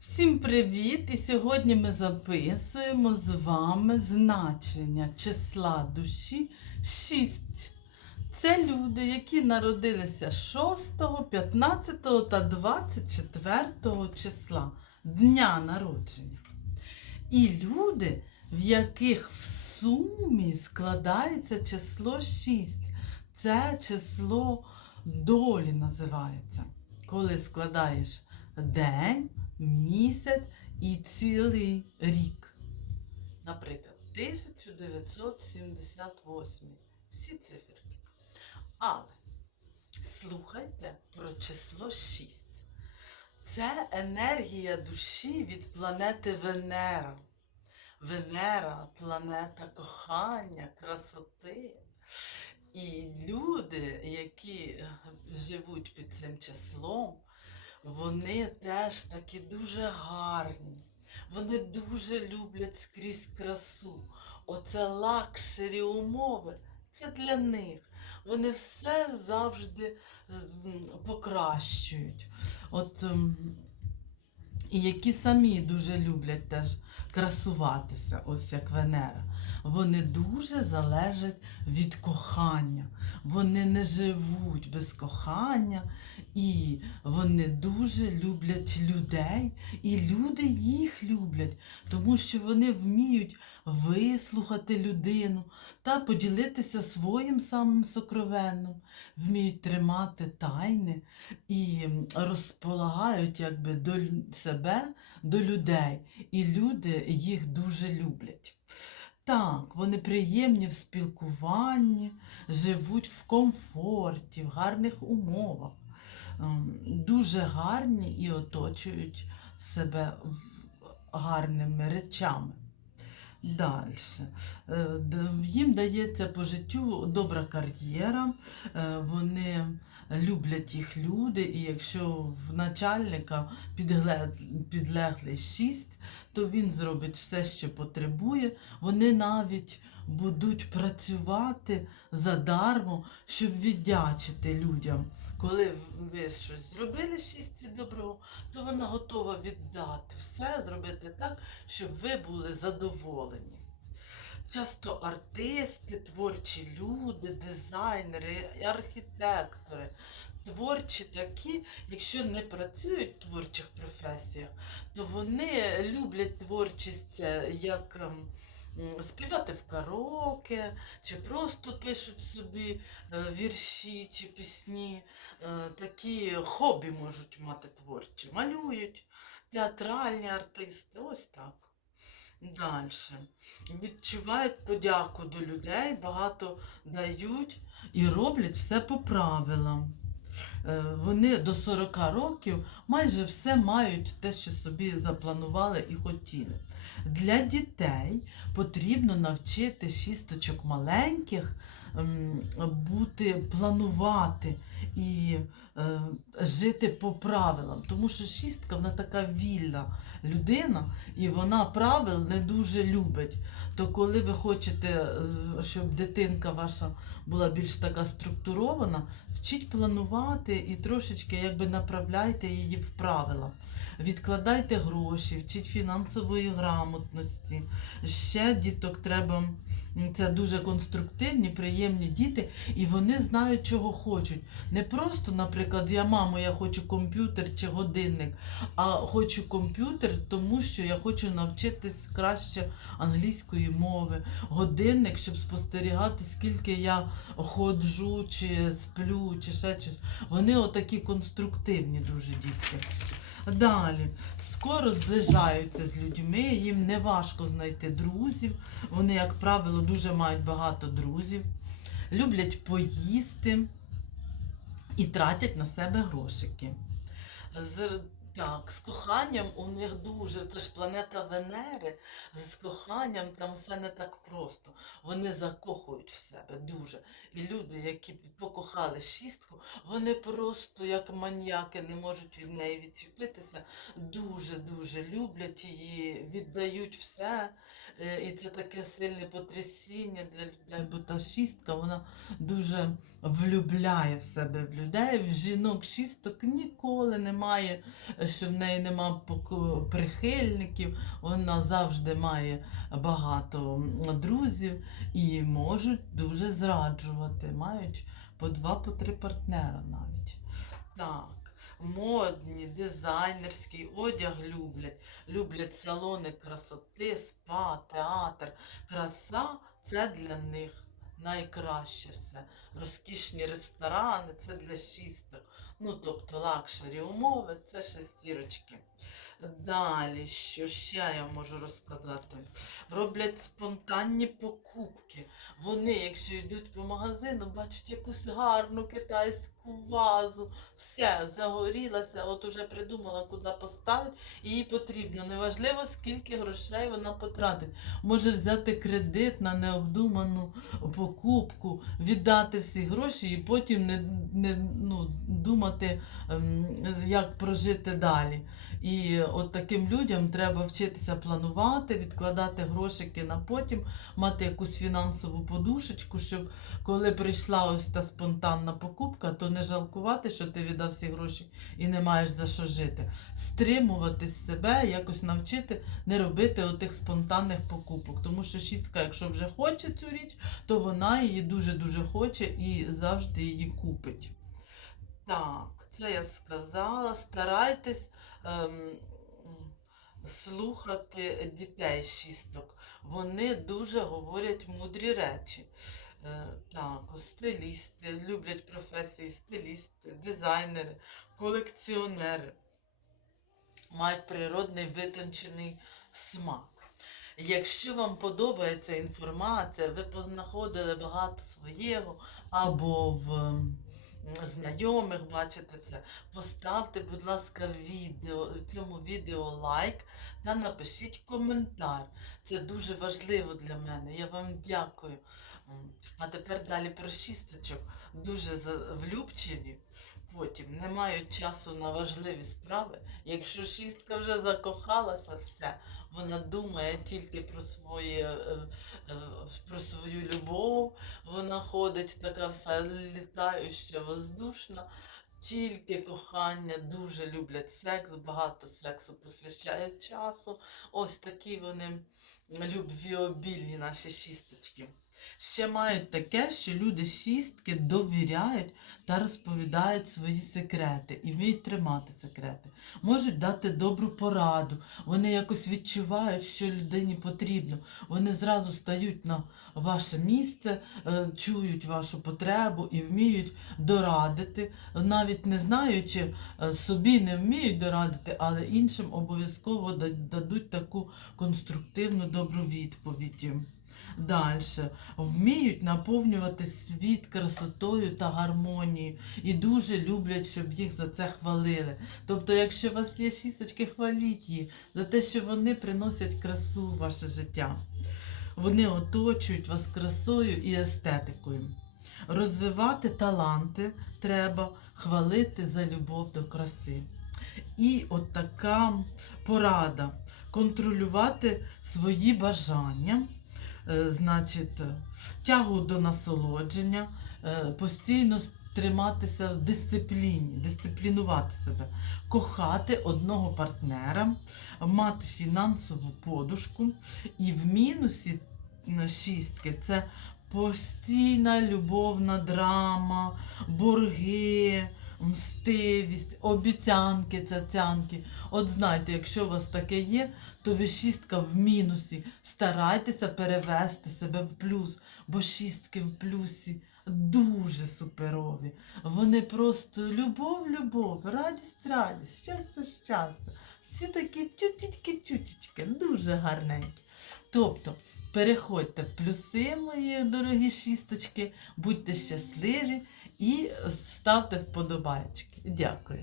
Всім привіт! І сьогодні ми записуємо з вами значення числа душі 6. Це люди, які народилися 6, 15 та 24 числа дня народження. І люди, в яких в сумі складається число 6. Це число долі називається. Коли складаєш день, місяць і цілий рік. Наприклад, 1978. Всі циферки. Але слухайте про число 6. Це енергія душі від планети Венера. Венера планета кохання, красоти. І люди, які живуть під цим числом, вони теж такі дуже гарні. Вони дуже люблять скрізь красу. Оце лакшері умови. Це для них. Вони все завжди покращують. От, ем, і які самі дуже люблять теж красуватися, ось як Венера. Вони дуже залежать від кохання. Вони не живуть без кохання, і вони дуже люблять людей, і люди їх люблять, тому що вони вміють вислухати людину та поділитися своїм самим сокровенним, вміють тримати тайни і розполагають якби до себе, до людей. І люди їх дуже люблять. Так, вони приємні в спілкуванні, живуть в комфорті, в гарних умовах, дуже гарні і оточують себе гарними речами. Далі. Їм дається по життю добра кар'єра, е, вони люблять їх люди, і якщо в начальника підлеглий шість, то він зробить все, що потребує. Вони навіть будуть працювати задармо, щоб віддячити людям. Коли ви щось зробили шістці добро, то вона готова віддати все, зробити так, щоб ви були задоволені. Часто артисти, творчі люди, дизайнери, архітектори, творчі такі, якщо не працюють в творчих професіях, то вони люблять творчість е, як ем, співати в караоке, чи просто пишуть собі е, вірші чи пісні. Е, Такі хобі можуть мати творчі, малюють, театральні артисти, ось так. Далі. Відчувають подяку до людей, багато дають і роблять все по правилам. Е, Вони до 40 років майже все мають те, що собі запланували і хотіли. Для дітей потрібно навчити шісточок маленьких ем, бути, планувати і е, жити по правилам. Тому що шістка вона така вільна людина, і вона правил не дуже любить. То коли ви хочете, е, щоб дитинка ваша була більш така структурована, вчіть планувати і трошечки якби направляйте її в правила. Відкладайте гроші, вчіть фінансової грамотності. Ще діток треба. М, Це дуже конструктивні, приємні діти, і вони знають, чого хочуть. Не просто, наприклад, я мамо, я хочу комп'ютер чи годинник, а хочу комп'ютер, тому що я хочу навчитись краще англійської мови, годинник, щоб спостерігати, скільки я ходжу, чи сплю, чи ще щось. Вони отакі конструктивні дуже дітки. Далі, скоро зближаються з людьми, їм не важко знайти друзів. Вони, як правило, дуже мають багато друзів, люблять поїсти і тратять на себе грошики. Так, з коханням у них дуже, це ж планета Венери, з коханням там все не так просто. Вони закохують в себе дуже. І люди, які покохали шістку, вони просто як маніяки не можуть від неї відчепитися, дуже-дуже люблять її, віддають все. Е, І це таке сильне потрясіння для людей, бо та шістка вона дуже влюбляє в себе в людей. В жінок шісток ніколи немає що в неї нема прихильників, вона завжди має багато друзів і можуть дуже зраджувати. Мають по два, по три партнера навіть. Так, модні, дизайнерський одяг люблять. Люблять салони красоти, спа, театр. Краса це для них найкраще все. Розкішні ресторани це для шісток. Ну, тобто лакшері умови це шестірочки. Далі, що ще я можу розказати? Роблять спонтанні покупки. Вони, якщо йдуть по магазину, бачать якусь гарну китайську вазу, все, загорілася, от уже придумала, куди поставити, їй потрібно. Неважливо, скільки грошей вона потратить. Може взяти кредит на необдуману покупку, віддати всі гроші і потім не, не ну, думати, ем, як прожити далі. І от таким людям треба вчитися планувати, відкладати грошики на потім, мати якусь фінансову подушечку, щоб коли прийшла ось та спонтанна покупка, то не жалкувати, що ти віддав всі гроші і не маєш за що жити. Стримувати себе, якось навчити не робити отих спонтанних покупок. Тому що шістка, якщо вже хоче цю річ, то вона її дуже-дуже хоче і завжди її купить. Так, це я сказала. Старайтесь ем, слухати дітей шісток. Вони дуже говорять мудрі речі. Е, так, стилісти, люблять професії, стилісти, дизайнери, колекціонери. Мають природний витончений смак. Якщо вам подобається інформація, ви познаходили багато свого або в знайомих бачите це, поставте, будь ласка, відео, цьому відео лайк та напишіть коментар. Це дуже важливо для мене. Я вам дякую. А тепер далі про шісточок. Дуже влюбчиві. Потім не мають часу на важливі справи. Якщо шістка вже закохалася, все, вона думає тільки про своє, е, е, про свою любов. Вона ходить така вся літаюча, воздушна. Тільки кохання, дуже люблять секс, багато сексу посвящають часу. Ось такі вони любвіобільні наші шісточки. Ще мають таке, що люди шістки довіряють та розповідають свої секрети і вміють тримати секрети. Можуть дати добру пораду. Вони якось відчувають, що людині потрібно. Вони зразу стають на ваше місце, е, чують вашу потребу і вміють дорадити, навіть не знаючи, е, собі не вміють дорадити, але іншим обов'язково дадуть таку конструктивну добру відповідь. Далі вміють наповнювати світ красотою та гармонією і дуже люблять, щоб їх за це хвалили. Тобто, якщо у вас є шісточки, хваліть їх за те, що вони приносять красу в ваше життя. Вони оточують вас красою і естетикою. Розвивати таланти треба хвалити за любов до краси. І от така порада контролювати свої бажання, значить, е, тягу до насолодження, е, постійно триматися в дисципліні, дисциплінувати себе, кохати одного партнера, мати фінансову подушку. І в мінусі шістки це постійна любовна драма, борги, мстивість, обіцянки, цяцянки. От знайте, якщо у вас таке є, то ви шістка в мінусі. Старайтеся перевести себе в плюс, бо шістки в плюсі дуже суперові. Вони просто любов, любов, радість, радість, щастя, щастя. Всі такі тютічки-тютічки, дуже гарненькі. Тобто, переходьте в плюси, мої дорогі шісточки, будьте щасливі і ставте вподобайки. Дякую.